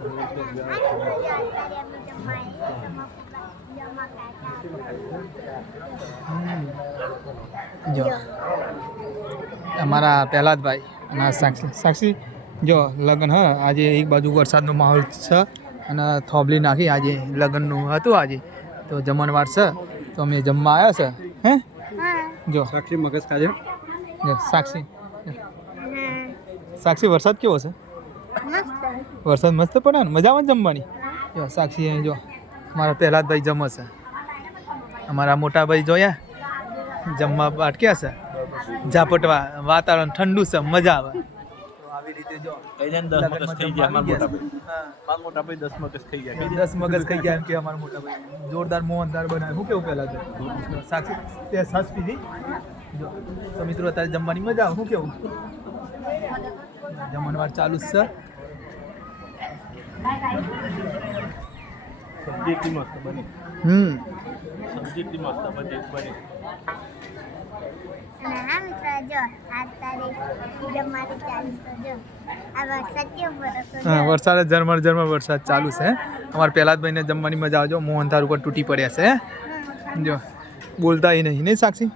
જો અમારા પહેલાદભાઈ અને સાક્ષી જો લગ્ન હ આજે એક બાજુ વરસાદનો માહોલ છે અને થોબલી નાખી આજે લગ્નનું હતું આજે તો જમણવાર છે તો અમે જમવા આવ્યા છે જો સાક્ષી મગજ ખાજે જો સાક્ષી વરસાદ કેવો છે વરસાદ મસ્ત પડે ને મજામાં જમવાની જો સાક્ષી અહીં જો અમારા પહેલાદભાઈ જમે છે અમારા મોટા ભાઈ જોયા જમવા અટક્યા છે ઝાપટવા વાતાવરણ ઠંડુ છે મજા આવે આવી રીતે જો 10 મગજ થઈ ગયા અમારા મોટા ભાઈ 10 મગજ થઈ ગયા 10 મગજ થઈ ગયા એમ કે અમારા મોટા ભાઈ જોરદાર મોહનદાર બનાવે હું કેવું પહેલા સાક્ષી તે સાસ પીધી જો તો મિત્રો અત્યારે જમવાની મજા આવે હું કેવું જમણવાર ચાલુ જ છે સબ્જી એટલી મસ્ત બની સબ્જી એટલી મસ્ત બની અને હા મિત્ર જો આ તારીખ જમવાની ચાલુ છે જો આ વરસાદ કેવો વરસતો હા વરસાદ ઝરમર વરસાદ ચાલુ છે અમારા પહેલાદભાઈને જમવાની મજા આવજો મોહનથાળ ઉપર તૂટી પડ્યા છે જો બોલતા એ નહીં સાક્ષી